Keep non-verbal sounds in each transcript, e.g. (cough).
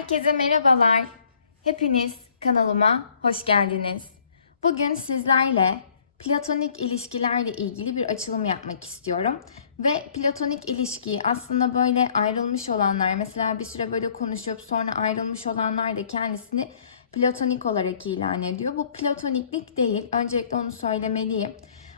Herkese merhabalar. Hepiniz kanalıma hoş geldiniz. Bugün sizlerle platonik ilişkilerle ilgili bir açılım yapmak istiyorum. Ve platonik ilişkiyi aslında böyle ayrılmış olanlar, mesela bir süre böyle konuşup sonra ayrılmış olanlar da kendisini platonik olarak ilan ediyor. Bu platoniklik değil. Öncelikle onu söylemeliyim.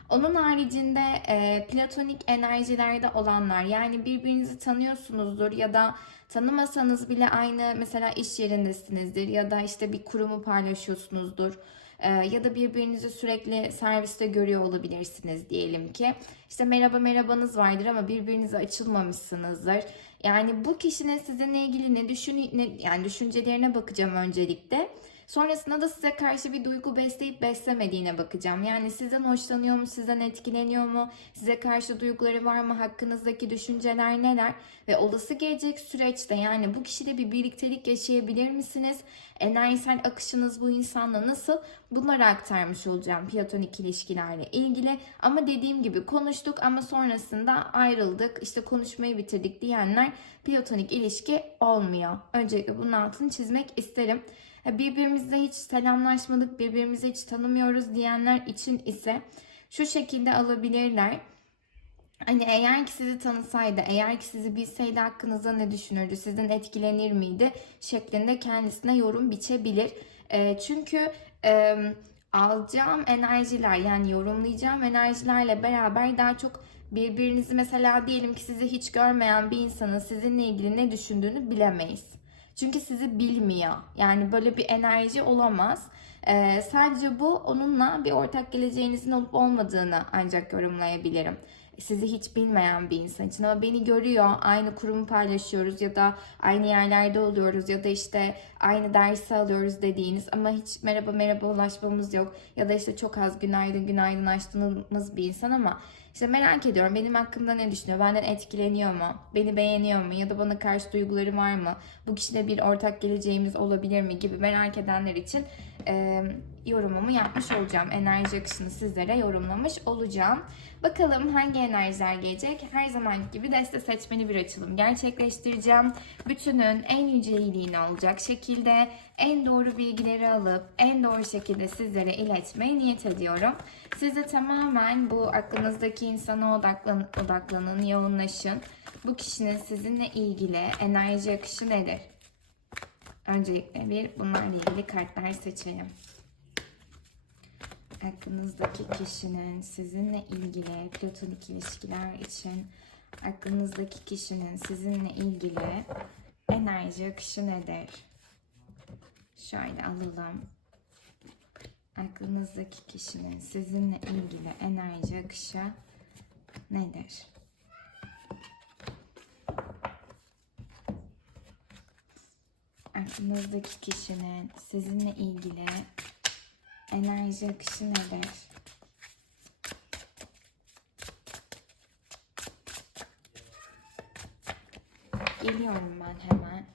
Onun haricinde e, platonik enerjilerde olanlar yani birbirinizi tanıyorsunuzdur ya da tanımasanız bile aynı mesela iş yerindesinizdir ya da işte bir kurumu paylaşıyorsunuzdur. E, ya da birbirinizi sürekli serviste görüyor olabilirsiniz diyelim ki. İşte merhaba merhabanız vardır ama birbirinize açılmamışsınızdır. Yani bu kişinin sizinle ilgili ne düşün ne, yani düşüncelerine bakacağım öncelikle. Sonrasında da size karşı bir duygu besleyip beslemediğine bakacağım. Yani sizden hoşlanıyor mu, sizden etkileniyor mu, size karşı duyguları var mı, hakkınızdaki düşünceler neler ve olası gelecek süreçte yani bu kişiyle bir birliktelik yaşayabilir misiniz? Enerjisel akışınız bu insanla nasıl? Bunları aktarmış olacağım platonik ilişkilerle ilgili. Ama dediğim gibi konuştuk ama sonrasında ayrıldık, işte konuşmayı bitirdik diyenler platonik ilişki olmuyor. Öncelikle bunun altını çizmek isterim. Birbirimizle hiç selamlaşmadık, birbirimizi hiç tanımıyoruz diyenler için ise şu şekilde alabilirler. Hani eğer ki sizi tanısaydı, eğer ki sizi bilseydi hakkınızda ne düşünürdü, sizden etkilenir miydi şeklinde kendisine yorum biçebilir. E, çünkü e, alacağım enerjiler yani yorumlayacağım enerjilerle beraber daha çok birbirinizi mesela diyelim ki sizi hiç görmeyen bir insanın sizinle ilgili ne düşündüğünü bilemeyiz. Çünkü sizi bilmiyor. Yani böyle bir enerji olamaz. Ee, sadece bu onunla bir ortak geleceğinizin olup olmadığını ancak yorumlayabilirim. Sizi hiç bilmeyen bir insan için ama beni görüyor, aynı kurumu paylaşıyoruz ya da aynı yerlerde oluyoruz ya da işte aynı dersi alıyoruz dediğiniz ama hiç merhaba merhaba ulaşmamız yok ya da işte çok az günaydın günaydın açtığımız bir insan ama işte merak ediyorum benim hakkımda ne düşünüyor? Benden etkileniyor mu? Beni beğeniyor mu? Ya da bana karşı duyguları var mı? Bu kişide bir ortak geleceğimiz olabilir mi? Gibi merak edenler için e, yorumumu yapmış olacağım. Enerji akışını sizlere yorumlamış olacağım. Bakalım hangi enerjiler gelecek? Her zaman gibi deste seçmeli bir açılım gerçekleştireceğim. Bütünün en yüce iyiliğini olacak şekilde en doğru bilgileri alıp en doğru şekilde sizlere iletmeye niyet ediyorum. Siz de tamamen bu aklınızdaki insana odaklan odaklanın, yoğunlaşın. Bu kişinin sizinle ilgili enerji akışı nedir? Öncelikle bir bunlarla ilgili kartlar seçelim. Aklınızdaki kişinin sizinle ilgili platonik ilişkiler için aklınızdaki kişinin sizinle ilgili enerji akışı nedir? Şöyle alalım. Aklınızdaki kişinin sizinle ilgili enerji akışı nedir? Aklınızdaki kişinin sizinle ilgili enerji akışı nedir? Geliyorum ben hemen.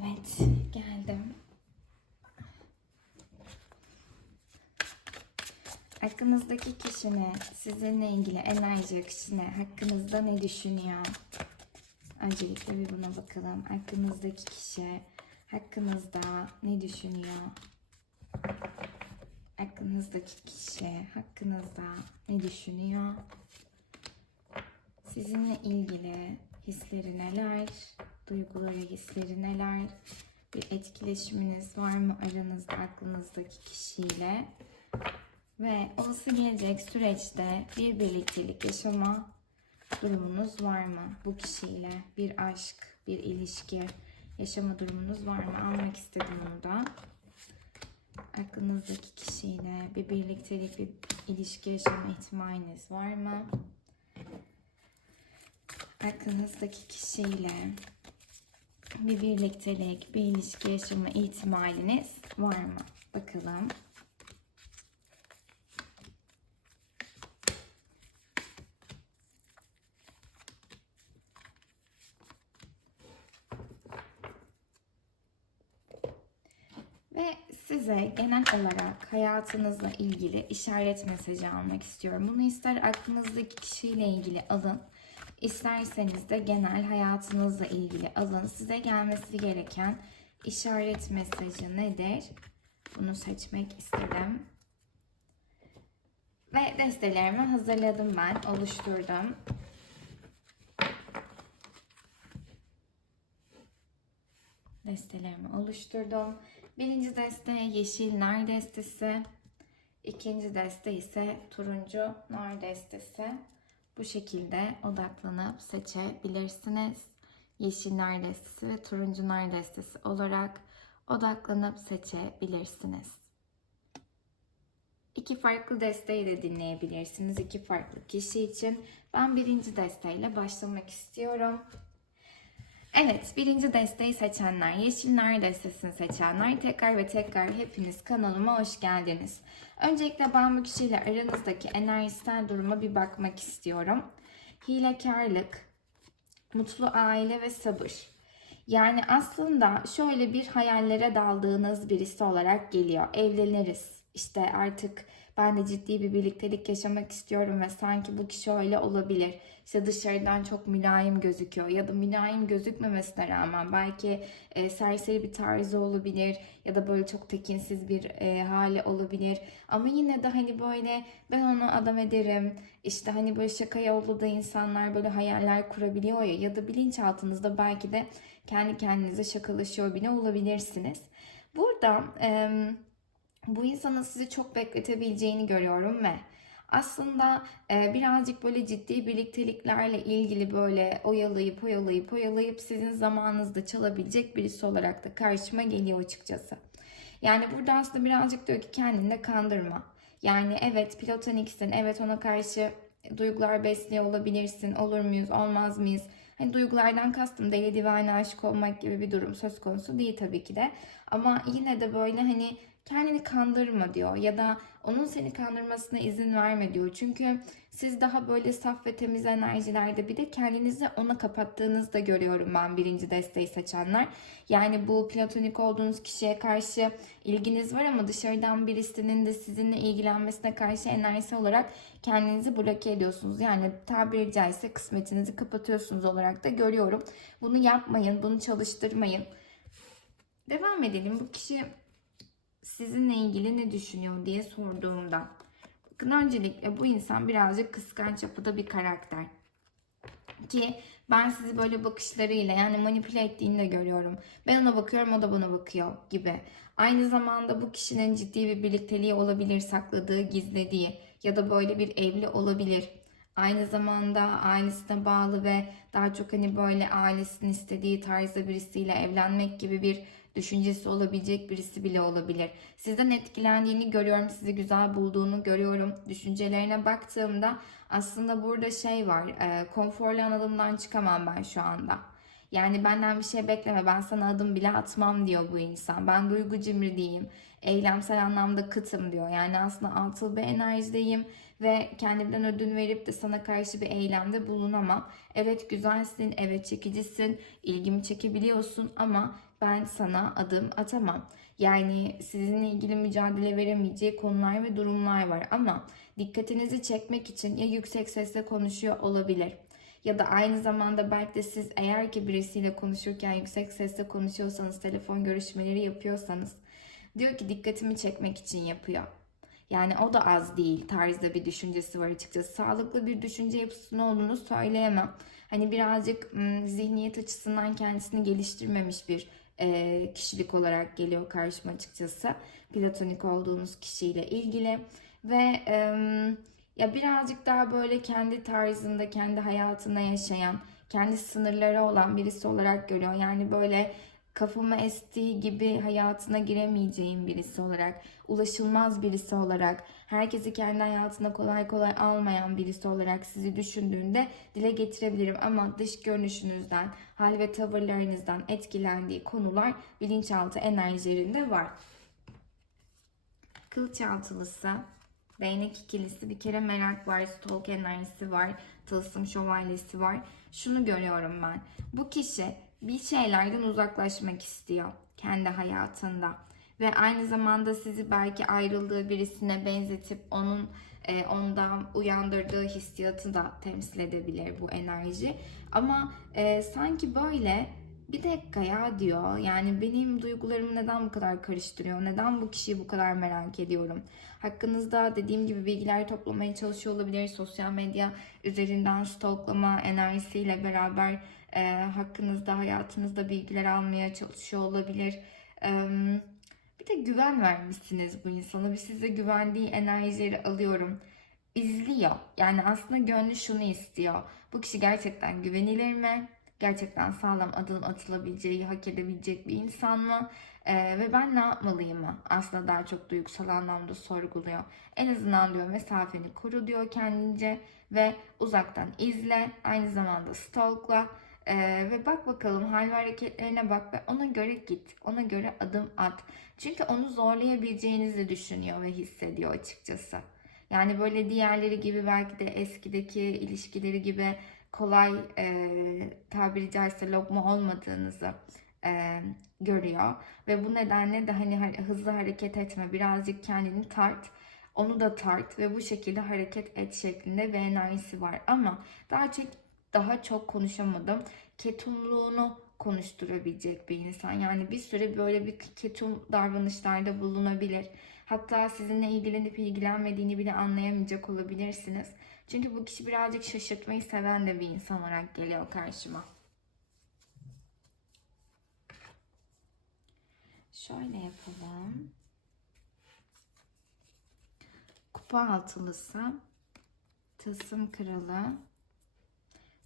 Evet, geldim. Aklınızdaki kişinin sizinle ilgili enerji akışını hakkınızda ne düşünüyor? Öncelikle bir buna bakalım. Aklınızdaki kişi hakkınızda ne düşünüyor? Aklınızdaki kişi hakkınızda ne düşünüyor? Sizinle ilgili hisleri neler? Duyguları, hisleri neler? Bir etkileşiminiz var mı aranızda aklınızdaki kişiyle? Ve olası gelecek süreçte bir birliktelik yaşama durumunuz var mı? Bu kişiyle bir aşk, bir ilişki yaşama durumunuz var mı? Almak istedim onu da. Aklınızdaki kişiyle bir birliktelik, bir ilişki yaşama ihtimaliniz var mı? Aklınızdaki kişiyle bir birliktelik, bir ilişki yaşama ihtimaliniz var mı? Bakalım. Ve size genel olarak hayatınızla ilgili işaret mesajı almak istiyorum. Bunu ister aklınızdaki kişiyle ilgili alın, isterseniz de genel hayatınızla ilgili alın. Size gelmesi gereken işaret mesajı nedir? Bunu seçmek istedim. Ve destelerimi hazırladım ben, oluşturdum. Destelerimi oluşturdum. Birinci deste yeşil nar destesi. İkinci deste ise turuncu nar destesi. Bu şekilde odaklanıp seçebilirsiniz. Yeşil nar destesi ve turuncu nar destesi olarak odaklanıp seçebilirsiniz. İki farklı desteği de dinleyebilirsiniz. iki farklı kişi için. Ben birinci desteğiyle başlamak istiyorum. Evet, birinci desteği seçenler, Yeşil Nar destesini seçenler tekrar ve tekrar hepiniz kanalıma hoş geldiniz. Öncelikle ben bu kişiyle aranızdaki enerjisel duruma bir bakmak istiyorum. Hilekarlık, mutlu aile ve sabır. Yani aslında şöyle bir hayallere daldığınız birisi olarak geliyor. Evleniriz. İşte artık ben de ciddi bir birliktelik yaşamak istiyorum ve sanki bu kişi öyle olabilir. İşte dışarıdan çok mülayim gözüküyor ya da mülayim gözükmemesine rağmen belki e, serseri bir tarzı olabilir ya da böyle çok tekinsiz bir e, hali olabilir. Ama yine de hani böyle ben onu adam ederim. İşte hani böyle şaka yollu da insanlar böyle hayaller kurabiliyor ya ya da bilinçaltınızda belki de kendi kendinize şakalaşıyor bile olabilirsiniz. Burada e, bu insanın sizi çok bekletebileceğini görüyorum ve aslında e, birazcık böyle ciddi birlikteliklerle ilgili böyle oyalayıp oyalayıp oyalayıp sizin zamanınızda çalabilecek birisi olarak da karşıma geliyor açıkçası. Yani burada aslında birazcık diyor ki kendini de kandırma. Yani evet platoniksin, evet ona karşı duygular besliyor olabilirsin, olur muyuz, olmaz mıyız? Hani duygulardan kastım deli divane aşık olmak gibi bir durum söz konusu değil tabii ki de. Ama yine de böyle hani kendini kandırma diyor ya da onun seni kandırmasına izin verme diyor. Çünkü siz daha böyle saf ve temiz enerjilerde bir de kendinizi ona kapattığınızda görüyorum ben birinci desteği seçenler. Yani bu platonik olduğunuz kişiye karşı ilginiz var ama dışarıdan birisinin de sizinle ilgilenmesine karşı enerjisi olarak kendinizi bloke ediyorsunuz. Yani tabiri caizse kısmetinizi kapatıyorsunuz olarak da görüyorum. Bunu yapmayın, bunu çalıştırmayın. Devam edelim. Bu kişi sizinle ilgili ne düşünüyor diye sorduğumda. Bakın öncelikle bu insan birazcık kıskanç yapıda bir karakter. Ki ben sizi böyle bakışlarıyla yani manipüle ettiğini de görüyorum. Ben ona bakıyorum o da bana bakıyor gibi. Aynı zamanda bu kişinin ciddi bir birlikteliği olabilir, sakladığı, gizlediği ya da böyle bir evli olabilir. Aynı zamanda ailesine bağlı ve daha çok hani böyle ailesinin istediği tarzda birisiyle evlenmek gibi bir düşüncesi olabilecek birisi bile olabilir. Sizden etkilendiğini görüyorum, sizi güzel bulduğunu görüyorum. Düşüncelerine baktığımda aslında burada şey var, e, konforlu analımdan çıkamam ben şu anda. Yani benden bir şey bekleme, ben sana adım bile atmam diyor bu insan. Ben duygu cimriliğim, eylemsel anlamda kıtım diyor. Yani aslında altıl bir enerjideyim ve kendimden ödün verip de sana karşı bir eylemde bulunamam. Evet güzelsin, evet çekicisin, ilgimi çekebiliyorsun ama ben sana adım atamam. Yani sizinle ilgili mücadele veremeyeceği konular ve durumlar var ama dikkatinizi çekmek için ya yüksek sesle konuşuyor olabilir ya da aynı zamanda belki de siz eğer ki birisiyle konuşurken yüksek sesle konuşuyorsanız, telefon görüşmeleri yapıyorsanız diyor ki dikkatimi çekmek için yapıyor. Yani o da az değil tarzda bir düşüncesi var açıkçası. Sağlıklı bir düşünce yapısının olduğunu söyleyemem. Hani birazcık zihniyet açısından kendisini geliştirmemiş bir kişilik olarak geliyor karşıma açıkçası. Platonik olduğunuz kişiyle ilgili. ve ya birazcık daha böyle kendi tarzında, kendi hayatında yaşayan, kendi sınırları olan birisi olarak görüyor. Yani böyle kafama estiği gibi hayatına giremeyeceğim birisi olarak, ulaşılmaz birisi olarak, herkesi kendi hayatına kolay kolay almayan birisi olarak sizi düşündüğünde dile getirebilirim. Ama dış görünüşünüzden, hal ve tavırlarınızdan etkilendiği konular bilinçaltı enerjilerinde var. Kılıç altılısı, değnek ikilisi, bir kere merak var, stalk enerjisi var, tılsım şövalyesi var. Şunu görüyorum ben. Bu kişi bir şeylerden uzaklaşmak istiyor kendi hayatında. Ve aynı zamanda sizi belki ayrıldığı birisine benzetip onun e, ondan uyandırdığı hissiyatı da temsil edebilir bu enerji. Ama e, sanki böyle bir dakika ya diyor. Yani benim duygularımı neden bu kadar karıştırıyor? Neden bu kişiyi bu kadar merak ediyorum? Hakkınızda dediğim gibi bilgiler toplamaya çalışıyor olabilir. Sosyal medya üzerinden stalklama enerjisiyle beraber e, hakkınızda, hayatınızda bilgiler almaya çalışıyor olabilir. E, bir de güven vermişsiniz bu insana. Bir size güvendiği enerjileri alıyorum. İzliyor. Yani aslında gönlü şunu istiyor. Bu kişi gerçekten güvenilir mi? Gerçekten sağlam adım atılabileceği, hak edebilecek bir insan mı? Ee, ve ben ne yapmalıyım mı? Aslında daha çok duygusal anlamda sorguluyor. En azından diyor mesafeni koru diyor kendince ve uzaktan izle. Aynı zamanda stalkla. Ee, ve bak bakalım hal ve hareketlerine bak ve ona göre git. Ona göre adım at. Çünkü onu zorlayabileceğinizi düşünüyor ve hissediyor açıkçası. Yani böyle diğerleri gibi belki de eskideki ilişkileri gibi kolay e, tabiri caizse lokma olmadığınızı e, görüyor. Ve bu nedenle de hani ha- hızlı hareket etme, birazcık kendini tart, onu da tart ve bu şekilde hareket et şeklinde bir enerjisi var. Ama daha çok daha çok konuşamadım. Ketumluğunu konuşturabilecek bir insan. Yani bir süre böyle bir ketum davranışlarda bulunabilir. Hatta sizinle ilgilenip ilgilenmediğini bile anlayamayacak olabilirsiniz. Çünkü bu kişi birazcık şaşırtmayı seven de bir insan olarak geliyor karşıma. Şöyle yapalım. Kupa altılısı, tılsım kralı,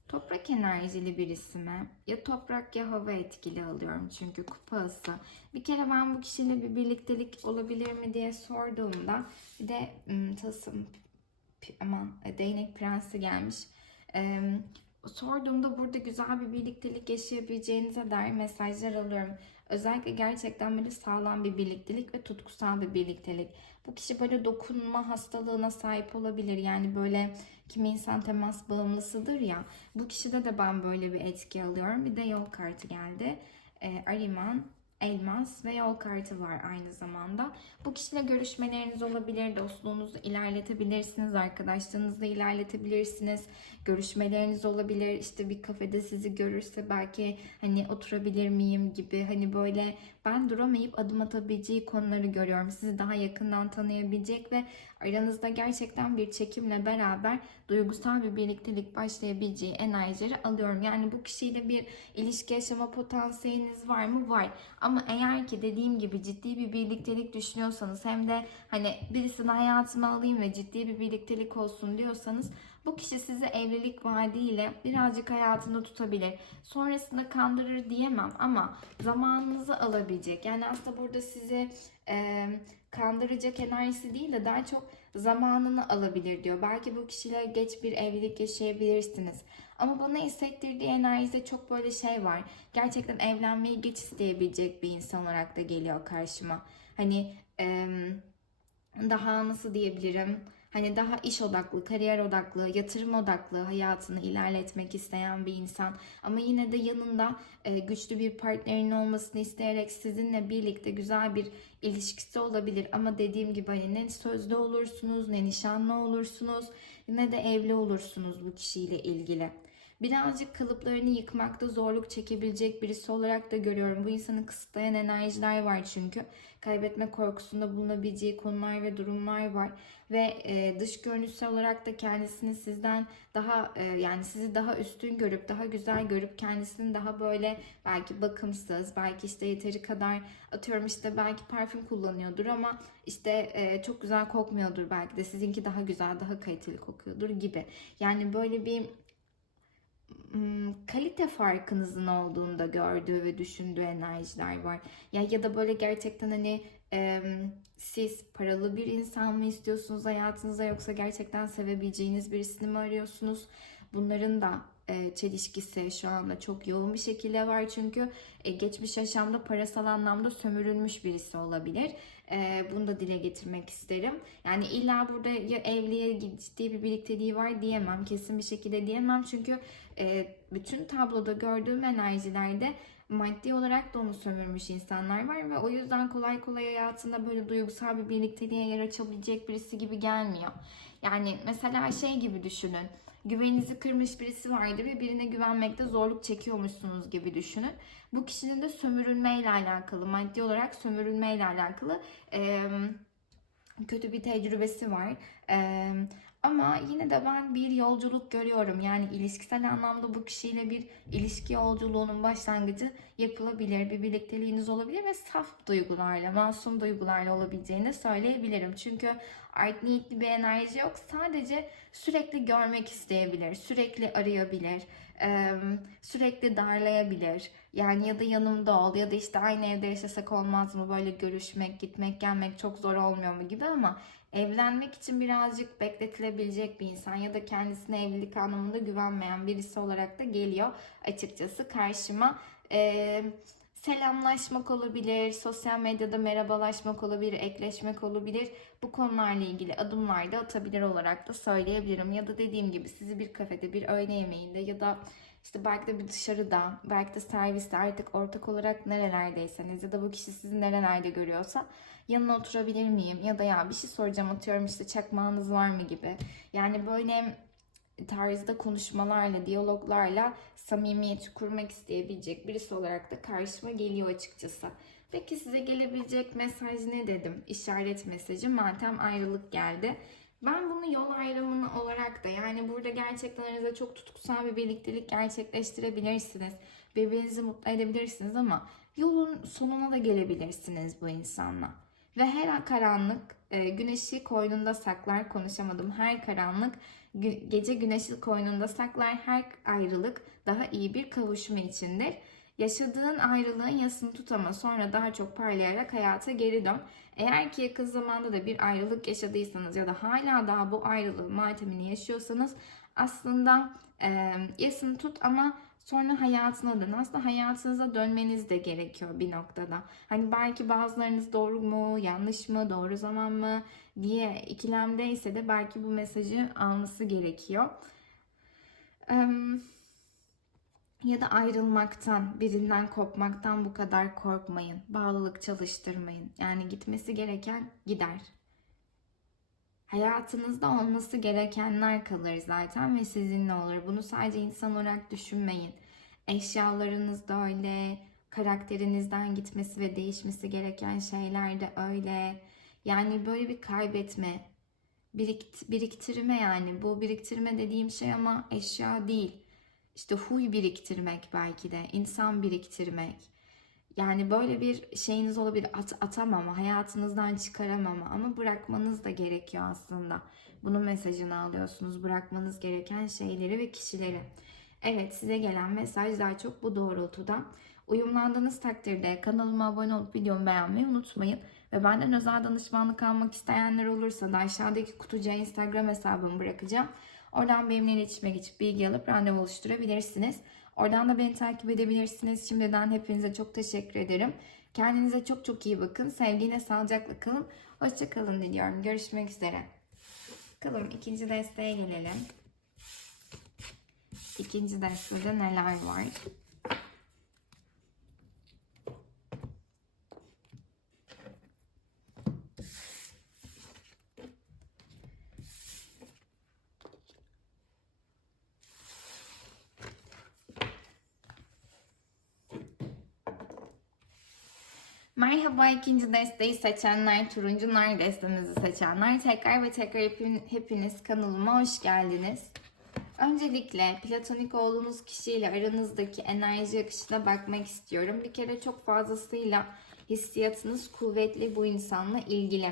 toprak enerjili birisi mi? Ya toprak ya hava etkili alıyorum çünkü kupası. Bir kere ben bu kişiyle bir birliktelik olabilir mi diye sorduğumda bir de ım, tılsım P- aman e, değnek prensi gelmiş. Sorduğumda burada güzel bir birliktelik yaşayabileceğinize dair mesajlar alıyorum. Özellikle gerçekten böyle sağlam bir birliktelik ve tutkusal bir birliktelik. Bu kişi böyle dokunma hastalığına sahip olabilir. Yani böyle kimi insan temas bağımlısıdır ya. Bu kişide de ben böyle bir etki alıyorum. Bir de yol kartı geldi. Ee, Ariman, elmas ve yol kartı var aynı zamanda. Bu kişiyle görüşmeleriniz olabilir, dostluğunuzu ilerletebilirsiniz, arkadaşlığınızı ilerletebilirsiniz, görüşmeleriniz olabilir. İşte bir kafede sizi görürse belki hani oturabilir miyim gibi hani böyle ben duramayıp adım atabileceği konuları görüyorum. Sizi daha yakından tanıyabilecek ve aranızda gerçekten bir çekimle beraber duygusal bir birliktelik başlayabileceği enerjileri alıyorum. Yani bu kişiyle bir ilişki yaşama potansiyeliniz var mı? Var. Ama eğer ki dediğim gibi ciddi bir birliktelik düşünüyorsanız hem de hani birisini hayatıma alayım ve ciddi bir birliktelik olsun diyorsanız bu kişi sizi evlilik vaadiyle birazcık hayatında tutabilir. Sonrasında kandırır diyemem ama zamanınızı alabilecek. Yani aslında burada sizi e, kandıracak enerjisi değil de daha çok zamanını alabilir diyor. Belki bu kişiyle geç bir evlilik yaşayabilirsiniz. Ama bana hissettirdiği enerjide çok böyle şey var. Gerçekten evlenmeyi geç isteyebilecek bir insan olarak da geliyor karşıma. Hani daha nasıl diyebilirim? Hani daha iş odaklı, kariyer odaklı, yatırım odaklı hayatını ilerletmek isteyen bir insan. Ama yine de yanında e, güçlü bir partnerin olmasını isteyerek sizinle birlikte güzel bir ilişkisi olabilir. Ama dediğim gibi hani ne sözlü olursunuz, ne nişanlı olursunuz, ne de evli olursunuz bu kişiyle ilgili. Birazcık kalıplarını yıkmakta zorluk çekebilecek birisi olarak da görüyorum. Bu insanı kısıtlayan enerjiler var çünkü. Kaybetme korkusunda bulunabileceği konular ve durumlar var. Ve e, dış görünüşsel olarak da kendisini sizden daha e, yani sizi daha üstün görüp daha güzel görüp kendisini daha böyle belki bakımsız belki işte yeteri kadar atıyorum işte belki parfüm kullanıyordur ama işte e, çok güzel kokmuyordur belki de sizinki daha güzel daha kaliteli kokuyordur gibi. Yani böyle bir kalite farkınızın olduğunda gördüğü ve düşündüğü enerjiler var. Ya ya da böyle gerçekten hani e, siz paralı bir insan mı istiyorsunuz hayatınıza yoksa gerçekten sevebileceğiniz birisini mi arıyorsunuz? Bunların da e, çelişkisi şu anda çok yoğun bir şekilde var çünkü e, geçmiş yaşamda parasal anlamda sömürülmüş birisi olabilir. E, bunu da dile getirmek isterim. Yani illa burada ya evliye ciddi bir birlikteliği var diyemem. Kesin bir şekilde diyemem çünkü bütün tabloda gördüğüm enerjilerde maddi olarak da onu sömürmüş insanlar var ve o yüzden kolay kolay hayatında böyle duygusal bir birlikteliğe yer açabilecek birisi gibi gelmiyor. Yani mesela şey gibi düşünün güveninizi kırmış birisi vardı ve birine güvenmekte zorluk çekiyormuşsunuz gibi düşünün. Bu kişinin de sömürülmeyle alakalı, maddi olarak sömürülmeyle alakalı e, kötü bir tecrübesi var. E, ama yine de ben bir yolculuk görüyorum. Yani ilişkisel anlamda bu kişiyle bir ilişki yolculuğunun başlangıcı yapılabilir. Bir birlikteliğiniz olabilir ve saf duygularla, masum duygularla olabileceğini söyleyebilirim. Çünkü art niyetli bir enerji yok. Sadece sürekli görmek isteyebilir, sürekli arayabilir, sürekli darlayabilir. Yani ya da yanımda ol ya da işte aynı evde yaşasak olmaz mı böyle görüşmek, gitmek, gelmek çok zor olmuyor mu gibi ama evlenmek için birazcık bekletilebilecek bir insan ya da kendisine evlilik anlamında güvenmeyen birisi olarak da geliyor açıkçası karşıma. Ee, selamlaşmak olabilir, sosyal medyada merhabalaşmak olabilir, ekleşmek olabilir. Bu konularla ilgili adımlar da atabilir olarak da söyleyebilirim. Ya da dediğim gibi sizi bir kafede, bir öğle yemeğinde ya da işte belki de bir dışarıda, belki de serviste artık ortak olarak nerelerdeyseniz ya da bu kişi sizi nerelerde görüyorsa yanına oturabilir miyim? Ya da ya bir şey soracağım atıyorum işte çakmağınız var mı gibi. Yani böyle tarzda konuşmalarla, diyaloglarla samimiyeti kurmak isteyebilecek birisi olarak da karşıma geliyor açıkçası. Peki size gelebilecek mesaj ne dedim? İşaret mesajı matem ayrılık geldi. Ben bunu yol ayrımını olarak da yani burada gerçekten aranızda çok tutkusal bir birliktelik gerçekleştirebilirsiniz. Birbirinizi mutlu edebilirsiniz ama yolun sonuna da gelebilirsiniz bu insanla. Ve her karanlık e, güneşi koynunda saklar konuşamadım. Her karanlık gece güneşi koynunda saklar. Her ayrılık daha iyi bir kavuşma içindir. Yaşadığın ayrılığın yasını tut ama sonra daha çok parlayarak hayata geri dön. Eğer ki yakın zamanda da bir ayrılık yaşadıysanız ya da hala daha bu ayrılığın matemini yaşıyorsanız aslında e, yasını tut ama sonra hayatına dön. Aslında hayatınıza dönmeniz de gerekiyor bir noktada. Hani belki bazılarınız doğru mu, yanlış mı, doğru zaman mı diye ikilemdeyse de belki bu mesajı alması gerekiyor. Ya da ayrılmaktan, birinden kopmaktan bu kadar korkmayın. Bağlılık çalıştırmayın. Yani gitmesi gereken gider. Hayatınızda olması gerekenler kalır zaten ve sizinle olur. Bunu sadece insan olarak düşünmeyin. Eşyalarınız da öyle, karakterinizden gitmesi ve değişmesi gereken şeyler de öyle. Yani böyle bir kaybetme, birikt, biriktirme yani. Bu biriktirme dediğim şey ama eşya değil işte huy biriktirmek belki de, insan biriktirmek. Yani böyle bir şeyiniz olabilir at, atamama, hayatınızdan çıkaramama ama bırakmanız da gerekiyor aslında. Bunun mesajını alıyorsunuz. Bırakmanız gereken şeyleri ve kişileri. Evet size gelen mesaj daha çok bu doğrultuda. Uyumlandığınız takdirde kanalıma abone olup videomu beğenmeyi unutmayın. Ve benden özel danışmanlık almak isteyenler olursa da aşağıdaki kutucuğa Instagram hesabımı bırakacağım. Oradan benimle iletişime geçip bilgi alıp randevu oluşturabilirsiniz. Oradan da beni takip edebilirsiniz. Şimdiden hepinize çok teşekkür ederim. Kendinize çok çok iyi bakın. Sevgiyle sağlıcakla kalın. Hoşçakalın diliyorum. Görüşmek üzere. Bakalım ikinci desteğe gelelim. İkinci destede neler var? Merhaba ikinci desteği seçenler, turuncu nar destenizi seçenler. Tekrar ve tekrar hepin- hepiniz kanalıma hoş geldiniz. Öncelikle platonik olduğunuz kişiyle aranızdaki enerji akışına bakmak istiyorum. Bir kere çok fazlasıyla hissiyatınız kuvvetli bu insanla ilgili.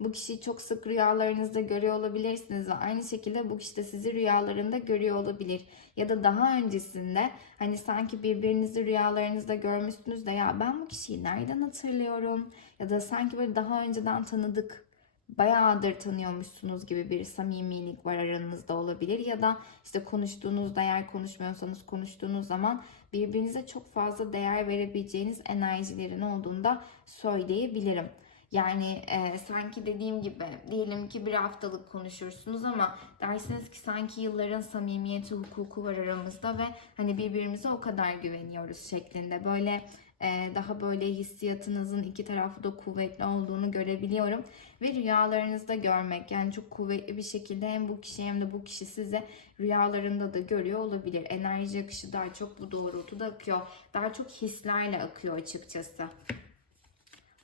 Bu kişiyi çok sık rüyalarınızda görüyor olabilirsiniz ve aynı şekilde bu kişi de sizi rüyalarında görüyor olabilir. Ya da daha öncesinde hani sanki birbirinizi rüyalarınızda görmüşsünüz de ya ben bu kişiyi nereden hatırlıyorum? Ya da sanki böyle daha önceden tanıdık bayağıdır tanıyormuşsunuz gibi bir samimilik var aranızda olabilir ya da işte konuştuğunuzda eğer konuşmuyorsanız konuştuğunuz zaman birbirinize çok fazla değer verebileceğiniz enerjilerin olduğunu da söyleyebilirim. Yani e, sanki dediğim gibi diyelim ki bir haftalık konuşursunuz ama dersiniz ki sanki yılların samimiyeti hukuku var aramızda ve hani birbirimize o kadar güveniyoruz şeklinde böyle e, daha böyle hissiyatınızın iki tarafı da kuvvetli olduğunu görebiliyorum ve rüyalarınızda görmek yani çok kuvvetli bir şekilde hem bu kişi hem de bu kişi size rüyalarında da görüyor olabilir. Enerji akışı daha çok bu doğrultuda akıyor. Daha çok hislerle akıyor açıkçası.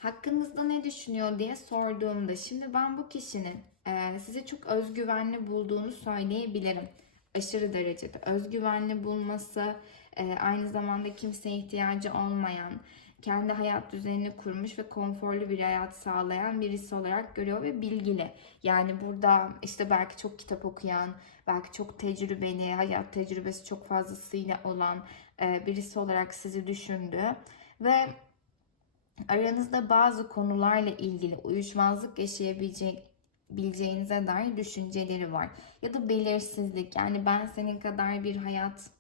Hakkınızda ne düşünüyor diye sorduğumda şimdi ben bu kişinin e, sizi çok özgüvenli bulduğunu söyleyebilirim. Aşırı derecede özgüvenli bulması, e, aynı zamanda kimseye ihtiyacı olmayan, kendi hayat düzenini kurmuş ve konforlu bir hayat sağlayan birisi olarak görüyor ve bilgili. Yani burada işte belki çok kitap okuyan, belki çok tecrübeli, hayat tecrübesi çok fazlasıyla olan e, birisi olarak sizi düşündü ve aranızda bazı konularla ilgili uyuşmazlık yaşayabilecek bileceğinize dair düşünceleri var. Ya da belirsizlik yani ben senin kadar bir hayat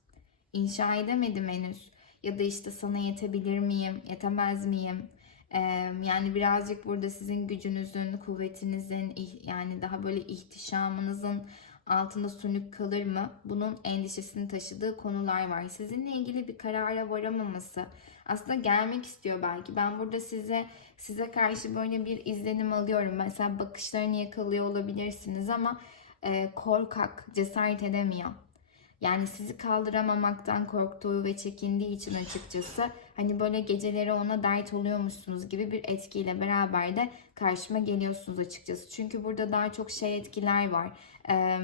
inşa edemedim henüz. Ya da işte sana yetebilir miyim, yetemez miyim? Ee, yani birazcık burada sizin gücünüzün, kuvvetinizin, yani daha böyle ihtişamınızın altında sönük kalır mı? Bunun endişesini taşıdığı konular var. Sizinle ilgili bir karara varamaması, aslında gelmek istiyor belki. Ben burada size size karşı böyle bir izlenim alıyorum. Mesela bakışlarını yakalıyor olabilirsiniz ama e, korkak, cesaret edemiyor. Yani sizi kaldıramamaktan korktuğu ve çekindiği için açıkçası hani böyle geceleri ona dert oluyormuşsunuz gibi bir etkiyle beraber de karşıma geliyorsunuz açıkçası. Çünkü burada daha çok şey etkiler var. Ee,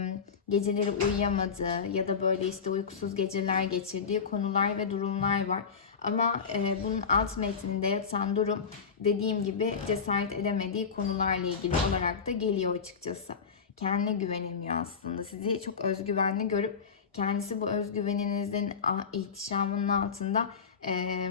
geceleri uyuyamadığı ya da böyle işte uykusuz geceler geçirdiği konular ve durumlar var. Ama e, bunun alt metninde yatan durum dediğim gibi cesaret edemediği konularla ilgili olarak da geliyor açıkçası. Kendine güvenemiyor aslında. Sizi çok özgüvenli görüp kendisi bu özgüveninizin ihtişamının altında e,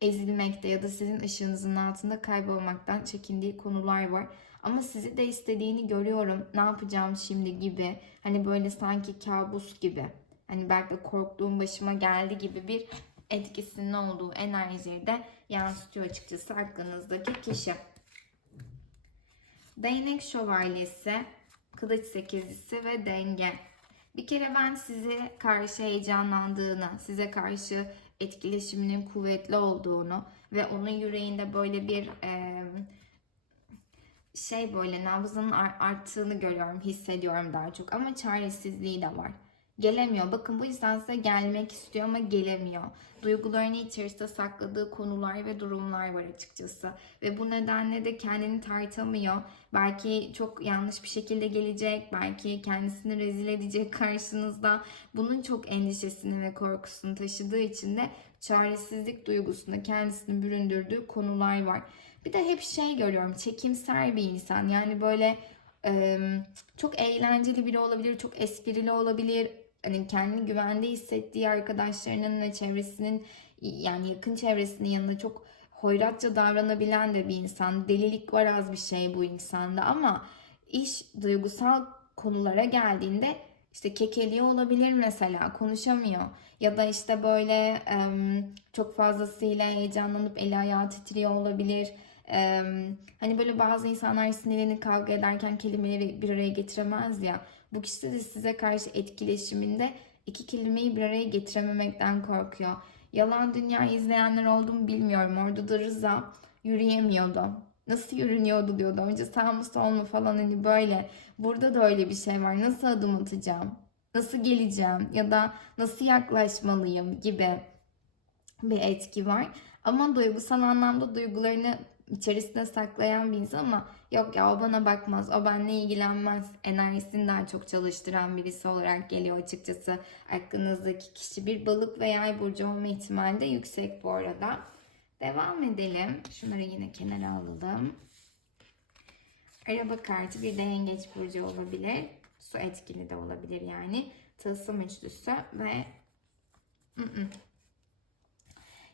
ezilmekte ya da sizin ışığınızın altında kaybolmaktan çekindiği konular var. Ama sizi de istediğini görüyorum. Ne yapacağım şimdi gibi. Hani böyle sanki kabus gibi. Hani belki de korktuğum başıma geldi gibi bir etkisinin olduğu enerjiyi de yansıtıyor açıkçası aklınızdaki kişi. Değnek şövalyesi, kılıç sekizlisi ve denge. Bir kere ben size karşı heyecanlandığını, size karşı etkileşiminin kuvvetli olduğunu ve onun yüreğinde böyle bir e, şey böyle nabzının ar- arttığını görüyorum, hissediyorum daha çok ama çaresizliği de var. Gelemiyor. Bakın bu yüzden size gelmek istiyor ama gelemiyor. Duygularını içerisinde sakladığı konular ve durumlar var açıkçası. Ve bu nedenle de kendini tartamıyor. Belki çok yanlış bir şekilde gelecek. Belki kendisini rezil edecek (laughs) karşınızda. Bunun çok endişesini ve korkusunu taşıdığı için de çaresizlik duygusunda kendisini büründürdüğü konular var. Bir de hep şey görüyorum. Çekimser bir insan. Yani böyle çok eğlenceli biri olabilir, çok esprili olabilir. Hani kendini güvende hissettiği arkadaşlarının ve çevresinin yani yakın çevresinin yanında çok hoyratça davranabilen de bir insan. Delilik var az bir şey bu insanda ama iş duygusal konulara geldiğinde işte kekeliyor olabilir mesela konuşamıyor ya da işte böyle çok fazlasıyla heyecanlanıp eli ayağı titriyor olabilir. Hani böyle bazı insanlar sinirlenip kavga ederken kelimeleri bir araya getiremez ya. Bu kişi de size karşı etkileşiminde iki kelimeyi bir araya getirememekten korkuyor. Yalan Dünya izleyenler oldu mu bilmiyorum. Orada da Rıza yürüyemiyordu. Nasıl yürünüyordu diyordu. Önce sağ mı sol mu falan hani böyle. Burada da öyle bir şey var. Nasıl adım atacağım? Nasıl geleceğim? Ya da nasıl yaklaşmalıyım gibi bir etki var. Ama duygusal anlamda duygularını içerisinde saklayan bir insan ama yok ya o bana bakmaz, o benimle ilgilenmez enerjisini daha çok çalıştıran birisi olarak geliyor açıkçası. Aklınızdaki kişi bir balık ve yay burcu olma ihtimali de yüksek bu arada. Devam edelim. Şunları yine kenara alalım. Araba kartı bir de yengeç burcu olabilir. Su etkili de olabilir yani. Tılsım üçlüsü ve.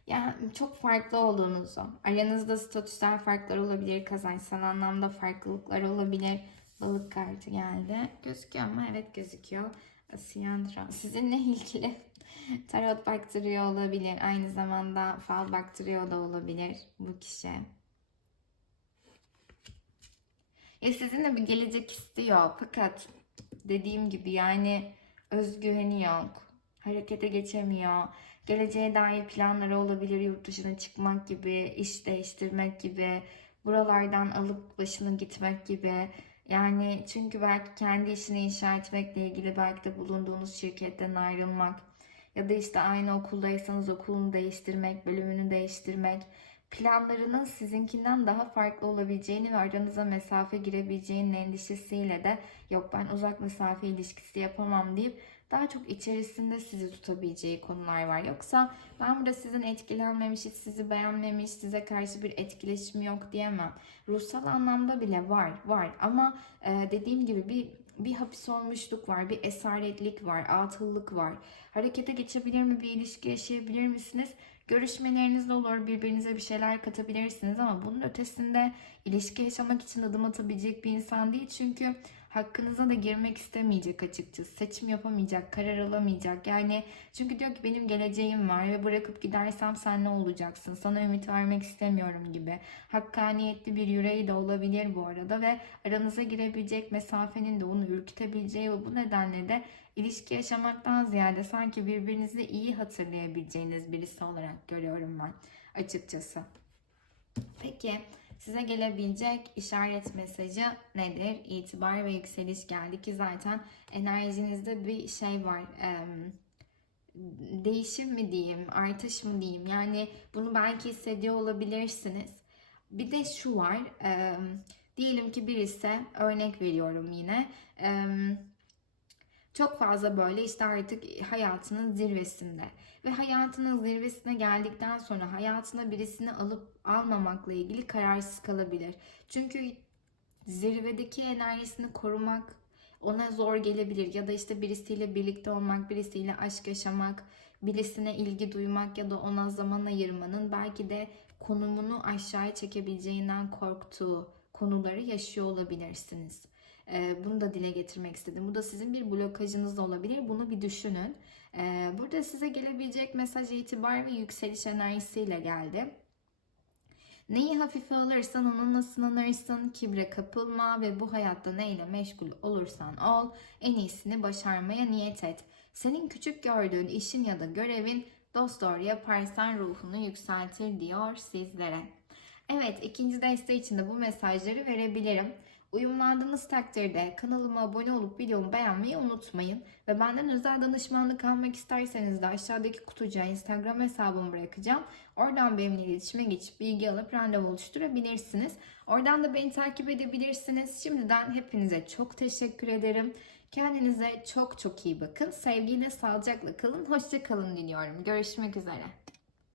Yani çok farklı olduğunuzu, aranızda statüsel farklar olabilir, kazançsal anlamda farklılıklar olabilir. Balık kartı geldi. Gözüküyor mu? Evet gözüküyor. Asiyandra. Sizinle ilgili (laughs) tarot baktırıyor olabilir. Aynı zamanda fal baktırıyor da olabilir bu kişi. Ya sizinle bir gelecek istiyor fakat dediğim gibi yani özgüveni yok. Harekete geçemiyor. Geleceğe dair planları olabilir. Yurt dışına çıkmak gibi, iş değiştirmek gibi, buralardan alıp başına gitmek gibi. Yani çünkü belki kendi işini inşa etmekle ilgili belki de bulunduğunuz şirketten ayrılmak ya da işte aynı okuldaysanız okulunu değiştirmek, bölümünü değiştirmek planlarının sizinkinden daha farklı olabileceğini ve aranıza mesafe girebileceğinin endişesiyle de yok ben uzak mesafe ilişkisi yapamam deyip daha çok içerisinde sizi tutabileceği konular var. Yoksa ben burada sizin etkilenmemiş, hiç sizi beğenmemiş, size karşı bir etkileşimi yok diyemem. Ruhsal anlamda bile var, var ama e, dediğim gibi bir bir hapis olmuşluk var, bir esaretlik var, atıllık var. Harekete geçebilir mi, bir ilişki yaşayabilir misiniz? Görüşmeleriniz olur, birbirinize bir şeyler katabilirsiniz ama bunun ötesinde ilişki yaşamak için adım atabilecek bir insan değil. Çünkü hakkınıza da girmek istemeyecek açıkçası. Seçim yapamayacak, karar alamayacak. Yani çünkü diyor ki benim geleceğim var ve bırakıp gidersem sen ne olacaksın? Sana ümit vermek istemiyorum gibi. Hakkaniyetli bir yüreği de olabilir bu arada ve aranıza girebilecek mesafenin de onu ürkütebileceği ve bu nedenle de ilişki yaşamaktan ziyade sanki birbirinizi iyi hatırlayabileceğiniz birisi olarak görüyorum ben açıkçası. Peki size gelebilecek işaret mesajı nedir? İtibar ve yükseliş geldi ki zaten enerjinizde bir şey var. Em, değişim mi diyeyim, artış mı diyeyim? Yani bunu belki hissediyor olabilirsiniz. Bir de şu var. em, diyelim ki birisi örnek veriyorum yine. em, çok fazla böyle işte artık hayatının zirvesinde ve hayatının zirvesine geldikten sonra hayatına birisini alıp almamakla ilgili kararsız kalabilir. Çünkü zirvedeki enerjisini korumak ona zor gelebilir ya da işte birisiyle birlikte olmak, birisiyle aşk yaşamak, birisine ilgi duymak ya da ona zaman ayırmanın belki de konumunu aşağıya çekebileceğinden korktuğu konuları yaşıyor olabilirsiniz. Ee, Bunu da dile getirmek istedim. Bu da sizin bir blokajınız da olabilir. Bunu bir düşünün. Ee, Burada size gelebilecek mesaj itibar ve yükseliş enerjisiyle geldi. Neyi hafife alırsan onunla sınanırsın, kibre kapılma ve bu hayatta neyle meşgul olursan ol, en iyisini başarmaya niyet et. Senin küçük gördüğün işin ya da görevin dost doğru yaparsan ruhunu yükseltir diyor sizlere. Evet ikinci deste için de bu mesajları verebilirim. Uyumlandığınız takdirde kanalıma abone olup videomu beğenmeyi unutmayın. Ve benden özel danışmanlık almak isterseniz de aşağıdaki kutucuğa Instagram hesabımı bırakacağım. Oradan benimle iletişime geçip bilgi alıp randevu oluşturabilirsiniz. Oradan da beni takip edebilirsiniz. Şimdiden hepinize çok teşekkür ederim. Kendinize çok çok iyi bakın. Sevgiyle, sağlıcakla kalın. Hoşça kalın diliyorum. Görüşmek üzere.